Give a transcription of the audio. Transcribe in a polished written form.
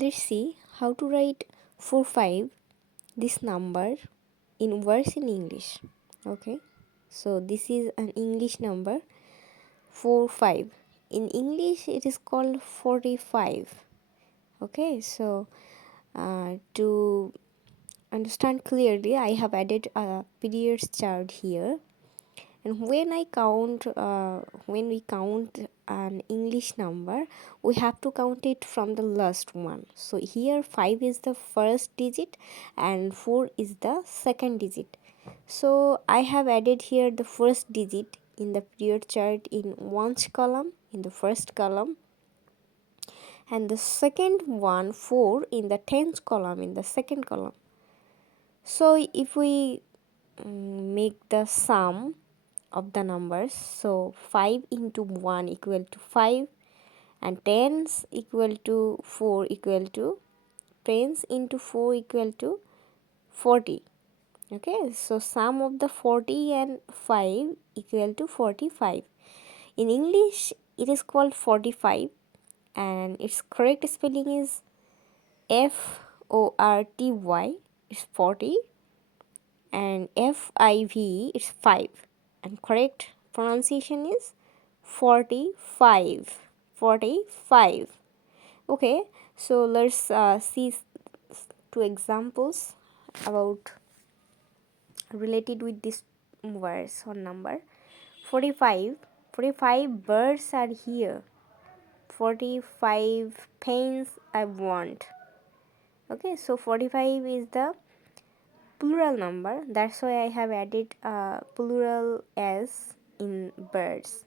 Let's see how to write 45, this number, in words in English. Okay, so this is an English number 45. In English it is called 45. Okay, so to understand clearly, I have added a periods chart here. And when we count an English number, we have to count it from the last one. So here 5 is the first digit and 4 is the second digit. So I have added here the first digit in the period chart in ones column, in the first column, and the second one 4 in the tens column, in the second column. So if we make the sum of the numbers, so 5 into 1 equal to 5, and tens equal to 4 equal to, tens into 4 equal to 40. Okay, so sum of the 40 and 5 equal to 45. In English it is called 45, and its correct spelling is FORTY, is 40, and FIV is 5, and correct pronunciation is 45. 45. Okay, so let's see two examples about related with this verse or number. 45. 45 birds are here. 45 pens I want. Okay, so 45 is the plural number, that's why I have added plural s in birds.